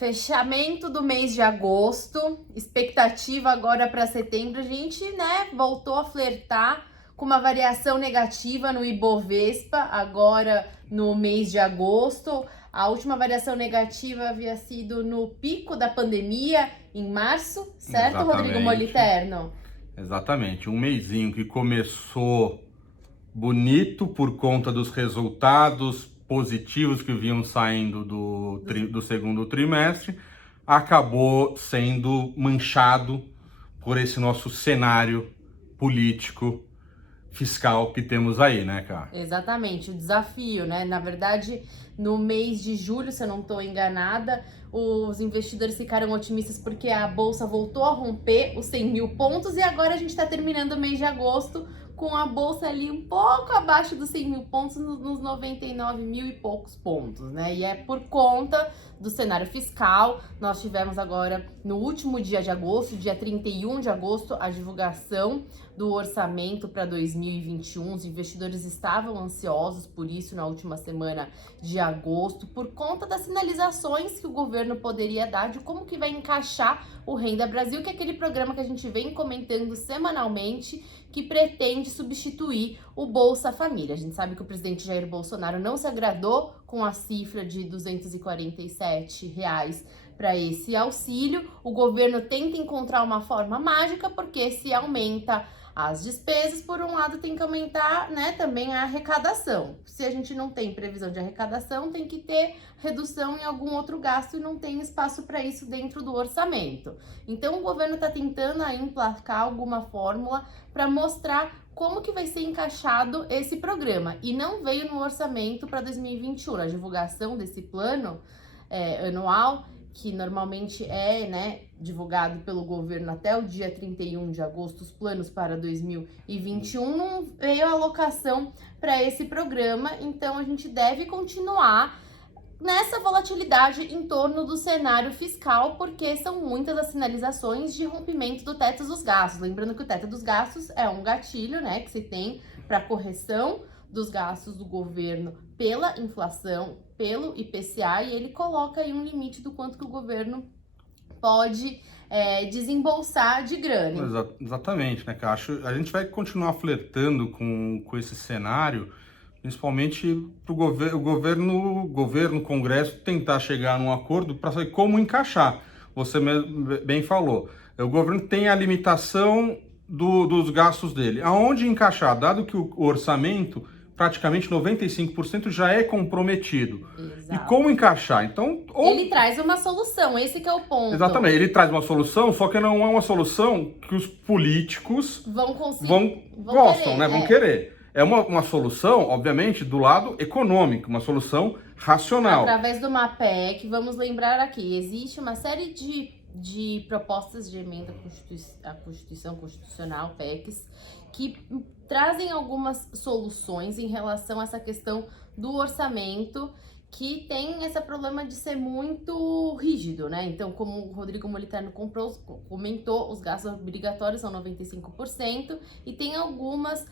Fechamento do mês de agosto, expectativa agora para setembro, a gente, voltou a flertar com uma variação negativa no Ibovespa, agora no mês de agosto. A última variação negativa havia sido no pico da pandemia, em março, certo, Exatamente. Rodrigo Moliterno? Exatamente, um mesinho que começou bonito por conta dos resultados positivos que vinham saindo do segundo trimestre, acabou sendo manchado por esse nosso cenário político fiscal que temos aí, né, cara? Exatamente, o desafio, né? Na verdade, no mês de julho, se eu não estou enganada, os investidores ficaram otimistas porque a Bolsa voltou a romper os 100 mil pontos e agora a gente está terminando o mês de agosto com a Bolsa ali um pouco abaixo dos 100 mil pontos, nos 99 mil e poucos pontos, né? E é por conta do cenário fiscal. Nós tivemos agora, no último dia de agosto, dia 31 de agosto, a divulgação do orçamento para 2021. Os investidores estavam ansiosos por isso na última semana de agosto, por conta das sinalizações que o governo poderia dar de como que vai encaixar o Renda Brasil, que é aquele programa que a gente vem comentando semanalmente, que pretende substituir o Bolsa Família. A gente sabe que o presidente Jair Bolsonaro não se agradou com a cifra de R$ 247 para esse auxílio. O governo tenta encontrar uma forma mágica, porque se aumenta as despesas, por um lado tem que aumentar, né, também a arrecadação. Se a gente não tem previsão de arrecadação, tem que ter redução em algum outro gasto e não tem espaço para isso dentro do orçamento. Então o governo está tentando aí emplacar alguma fórmula para mostrar como que vai ser encaixado esse programa. E não veio no orçamento para 2021, a divulgação desse plano anual, que normalmente é, divulgado pelo governo até o dia 31 de agosto, os planos para 2021, não veio a alocação para esse programa, então a gente deve continuar nessa volatilidade em torno do cenário fiscal, porque são muitas as sinalizações de rompimento do teto dos gastos. Lembrando que o teto dos gastos é um gatilho, que se tem para correção dos gastos do governo pela inflação, pelo IPCA, e ele coloca aí um limite do quanto que o governo pode desembolsar de grana. Exatamente, né, cara? A gente vai continuar flertando com esse cenário, principalmente para o governo, o Congresso tentar chegar num acordo para saber como encaixar. Você bem falou, o governo tem a limitação dos gastos dele. Aonde encaixar? Dado que o orçamento, praticamente 95% já é comprometido. Exato. E como encaixar? Então, ele traz uma solução, esse que é o ponto. Exatamente, ele traz uma solução, só que não é uma solução que os políticos gostam, querer, vão querer. É uma solução, obviamente, do lado econômico, uma solução racional. Através de uma PEC, vamos lembrar aqui, existe uma série de propostas de emenda à Constituição Constitucional, PECs, que trazem algumas soluções em relação a essa questão do orçamento, que tem esse problema de ser muito rígido, né? Então, como o Rodrigo Moliterno comentou, os gastos obrigatórios são 95% e tem algumas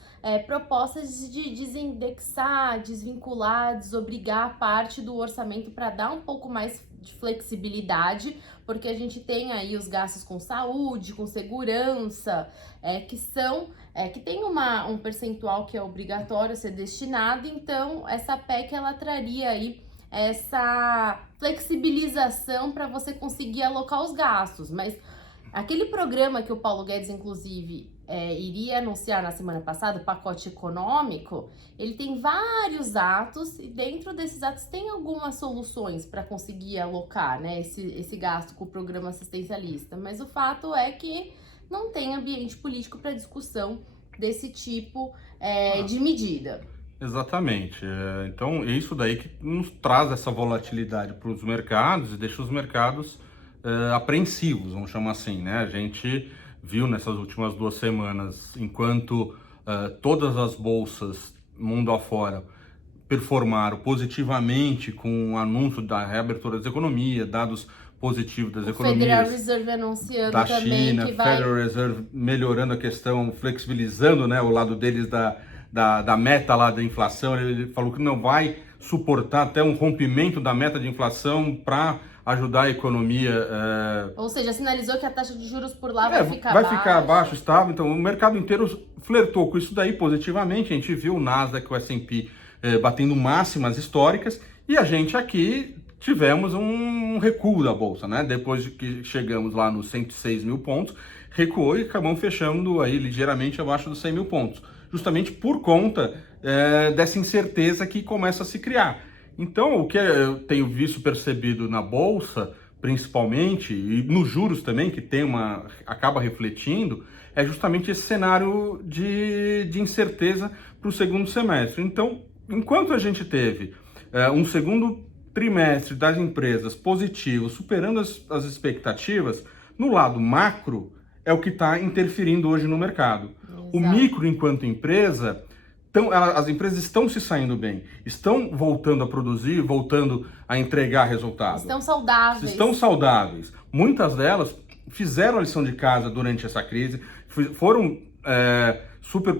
propostas de desindexar, desvincular, desobrigar parte do orçamento para dar um pouco mais de flexibilidade, porque a gente tem aí os gastos com saúde, com segurança, que tem um percentual que é obrigatório ser destinado. Então essa PEC ela traria aí essa flexibilização para você conseguir alocar os gastos, mas aquele programa que o Paulo Guedes, inclusive, iria anunciar na semana passada, o pacote econômico, ele tem vários atos e dentro desses atos tem algumas soluções para conseguir alocar, esse gasto com o programa assistencialista, mas o fato é que não tem ambiente político para discussão desse tipo de medida. Exatamente. Então, é isso daí que nos traz essa volatilidade para os mercados e deixa os mercados apreensivos, vamos chamar assim, né? A gente viu nessas últimas 2 semanas, enquanto todas as bolsas mundo afora performaram positivamente com o anúncio da reabertura das economias, dados positivos das economias. Federal Reserve anunciando da também China, que vai... Federal Reserve melhorando a questão, flexibilizando, o lado deles da meta lá da inflação. Ele falou que não vai suportar até um rompimento da meta de inflação para ajudar a economia. Ou seja, sinalizou que a taxa de juros por lá vai ficar baixa. Vai ficar abaixo, estável. Então, o mercado inteiro flertou com isso daí positivamente. A gente viu o Nasdaq e o S&P batendo máximas históricas e a gente aqui tivemos um recuo da Bolsa, né? Depois de que chegamos lá nos 106 mil pontos, recuou e acabamos fechando aí ligeiramente abaixo dos 100 mil pontos. Justamente por conta dessa incerteza que começa a se criar. Então, o que eu tenho visto, percebido na Bolsa, principalmente, e nos juros também, que acaba refletindo, é justamente esse cenário de incerteza para o segundo semestre. Então, enquanto a gente teve um segundo trimestre das empresas positivo, superando as expectativas, no lado macro, é o que está interferindo hoje no mercado. Exato. O micro, enquanto empresa, as empresas estão se saindo bem, estão voltando a produzir, voltando a entregar resultados. Estão saudáveis. Muitas delas fizeram a lição de casa durante essa crise, foram super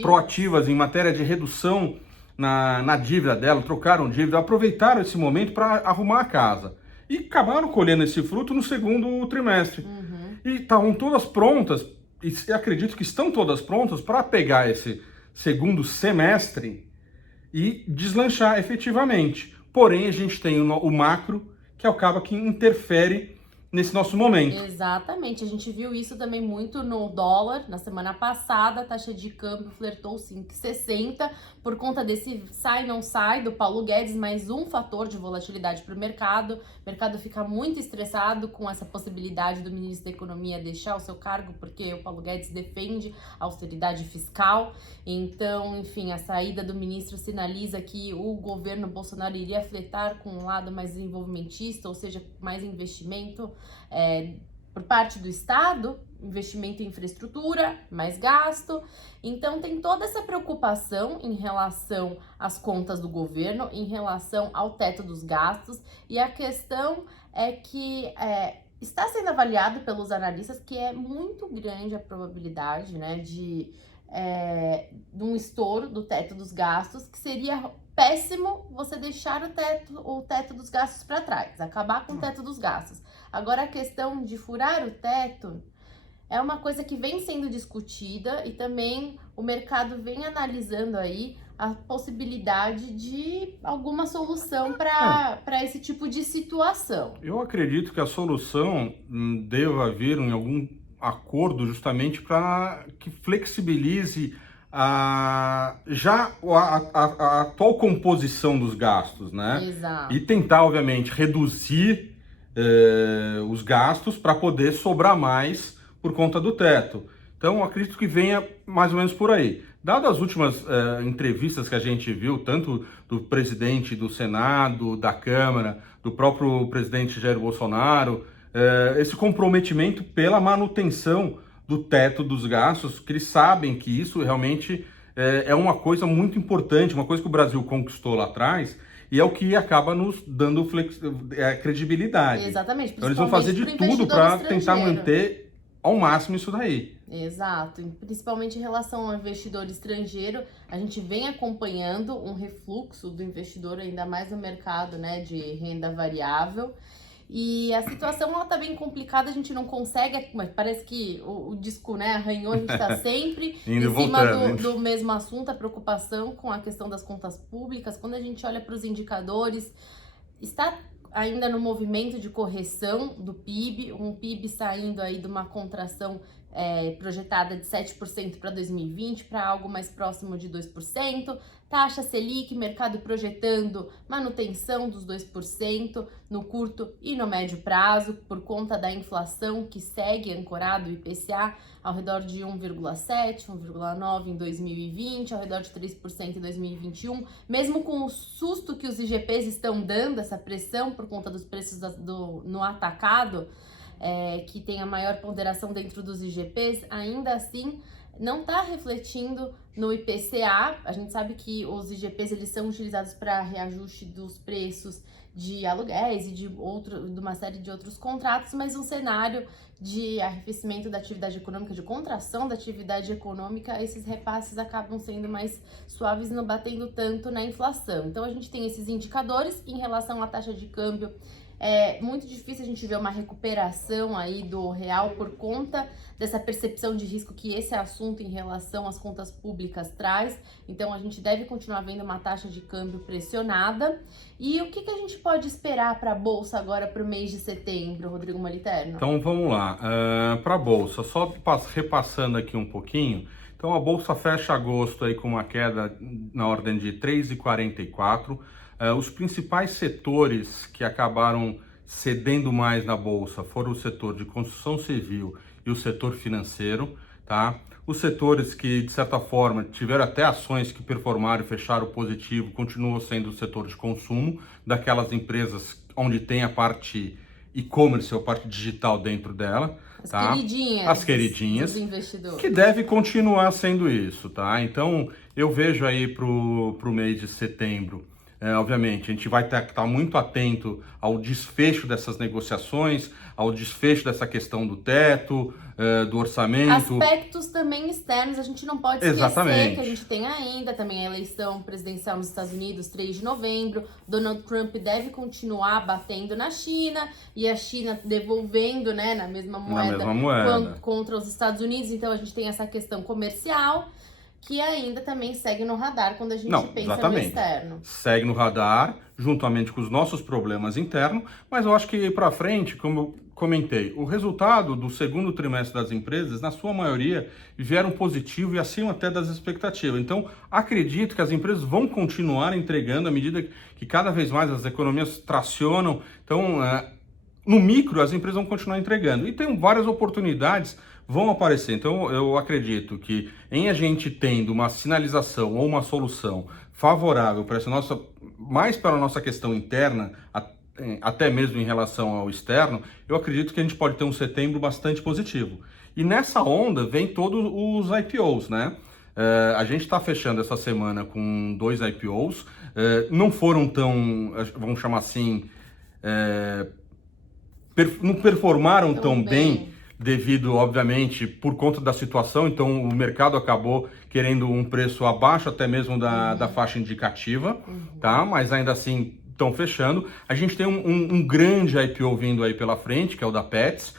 proativas em matéria de redução na dívida dela, trocaram dívida, aproveitaram esse momento para arrumar a casa. E acabaram colhendo esse fruto no segundo trimestre. Uhum. E estavam todas prontas, e acredito que estão todas prontas para pegar esse segundo semestre e deslanchar efetivamente. Porém, a gente tem o macro que acaba que interfere nesse nosso momento. Exatamente, a gente viu isso também muito no dólar. Na semana passada, a taxa de câmbio flertou 5,60 por conta desse sai não sai do Paulo Guedes, mais um fator de volatilidade para o mercado. O mercado fica muito estressado com essa possibilidade do ministro da Economia deixar o seu cargo, porque o Paulo Guedes defende a austeridade fiscal. Então, enfim, a saída do ministro sinaliza que o governo Bolsonaro iria flertar com um lado mais desenvolvimentista, ou seja, mais investimento por parte do Estado, investimento em infraestrutura, mais gasto. Então tem toda essa preocupação em relação às contas do governo, em relação ao teto dos gastos, e a questão é que está sendo avaliado pelos analistas que é muito grande a probabilidade, né, de um estouro do teto dos gastos, que seria péssimo você deixar o teto dos gastos para trás, acabar com o teto dos gastos. Agora, a questão de furar o teto é uma coisa que vem sendo discutida e também o mercado vem analisando aí a possibilidade de alguma solução para esse tipo de situação. Eu acredito que a solução deva vir em algum acordo justamente para que flexibilize a atual composição dos gastos, né? Exato. E tentar, obviamente, reduzir os gastos para poder sobrar mais por conta do teto. Então, acredito que venha mais ou menos por aí. Dadas as últimas entrevistas que a gente viu, tanto do presidente do Senado, da Câmara, do próprio presidente Jair Bolsonaro, esse comprometimento pela manutenção do teto dos gastos, que eles sabem que isso realmente é uma coisa muito importante, uma coisa que o Brasil conquistou lá atrás, e é o que acaba nos dando credibilidade. Exatamente. Então eles vão fazer de tudo para tentar manter ao máximo isso daí. Exato. Principalmente em relação ao investidor estrangeiro, a gente vem acompanhando um refluxo do investidor, ainda mais no mercado, né, de renda variável. E a situação ela tá bem complicada, a gente não consegue, mas parece que o disco, né, arranhou, a gente tá sempre em cima do mesmo assunto, a preocupação com a questão das contas públicas. Quando a gente olha para os indicadores, está ainda no movimento de correção do PIB, um PIB saindo aí de uma contração projetada de 7% para 2020 para algo mais próximo de 2%, taxa Selic, mercado projetando manutenção dos 2% no curto e no médio prazo, por conta da inflação que segue ancorado o IPCA ao redor de 1,7%, 1,9% em 2020, ao redor de 3% em 2021, mesmo com o susto que os IGPs estão dando, essa pressão por conta dos preços no atacado, que tem a maior ponderação dentro dos IGPs, ainda assim não está refletindo no IPCA. A gente sabe que os IGPs eles são utilizados para reajuste dos preços de aluguéis e de uma série de outros contratos, mas um cenário de arrefecimento da atividade econômica, de contração da atividade econômica, esses repasses acabam sendo mais suaves e não batendo tanto na inflação. Então a gente tem esses indicadores em relação à taxa de câmbio. É muito difícil a gente ver uma recuperação aí do real por conta dessa percepção de risco que esse assunto em relação às contas públicas traz. Então a gente deve continuar vendo uma taxa de câmbio pressionada. E o que a gente pode esperar para a Bolsa agora para o mês de setembro, Rodrigo Moliterno? Então vamos lá, para a Bolsa, só repassando aqui um pouquinho. Então a Bolsa fecha agosto aí com uma queda na ordem de 3,44. Os principais setores que acabaram cedendo mais na Bolsa foram o setor de construção civil e o setor financeiro, tá? Os setores que, de certa forma, tiveram até ações que performaram e fecharam positivo, continuam sendo o setor de consumo, daquelas empresas onde tem a parte e-commerce, ou a parte digital dentro dela. As queridinhas dos investidores. Que deve continuar sendo isso, tá? Então, eu vejo aí pro mês de setembro, obviamente, a gente vai estar muito atento ao desfecho dessas negociações, ao desfecho dessa questão do teto, do orçamento. Aspectos também externos, a gente não pode esquecer que a gente tem ainda também a eleição presidencial nos Estados Unidos, 3 de novembro. Donald Trump deve continuar batendo na China e a China devolvendo, né, na mesma moeda. Contra os Estados Unidos. Então a gente tem essa questão comercial, que ainda também segue no radar quando a gente pensa no externo. Segue no radar, juntamente com os nossos problemas internos, mas eu acho que para frente, como eu comentei, o resultado do segundo trimestre das empresas, na sua maioria, vieram positivo e acima até das expectativas. Então, acredito que as empresas vão continuar entregando à medida que cada vez mais as economias tracionam. Então, no micro, as empresas vão continuar entregando. E tem várias oportunidades vão aparecer. Então, eu acredito que em a gente tendo uma sinalização ou uma solução favorável para essa nossa, mais para a nossa questão interna, até mesmo em relação ao externo, eu acredito que a gente pode ter um setembro bastante positivo. E nessa onda vem todos os IPOs, né? A gente está fechando essa semana com 2 IPOs, não foram tão, vamos chamar assim, não performaram tão bem devido, obviamente, por conta da situação. Então o mercado acabou querendo um preço abaixo até mesmo da faixa indicativa, tá? Mas ainda assim estão fechando. A gente tem um grande IPO vindo aí pela frente, que é o da Pets.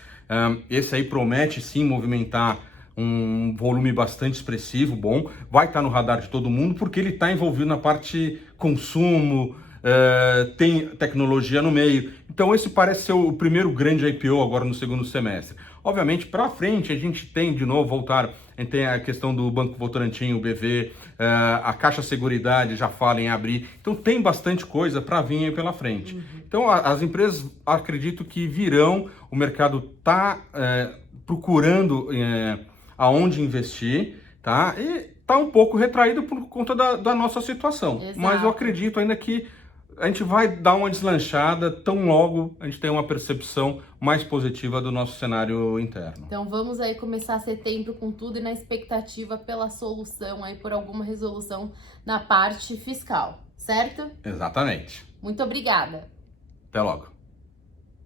Esse aí promete sim movimentar um volume bastante expressivo, bom. Vai estar no radar de todo mundo, porque ele está envolvido na parte consumo, tem tecnologia no meio. Então esse parece ser o primeiro grande IPO agora no segundo semestre. Obviamente, para frente, a gente tem de novo a gente tem a questão do Banco Votorantim, o BV, a Caixa Seguridade já fala em abrir. Então tem bastante coisa para vir aí pela frente. Então as empresas, acredito que virão, o mercado está procurando aonde investir, tá? E está um pouco retraído por conta da nossa situação. Exato. Mas eu acredito ainda que a gente vai dar uma deslanchada tão logo a gente tem uma percepção mais positiva do nosso cenário interno. Então vamos aí começar setembro com tudo e na expectativa pela solução aí, por alguma resolução na parte fiscal, certo? Exatamente. Muito obrigada. Até logo.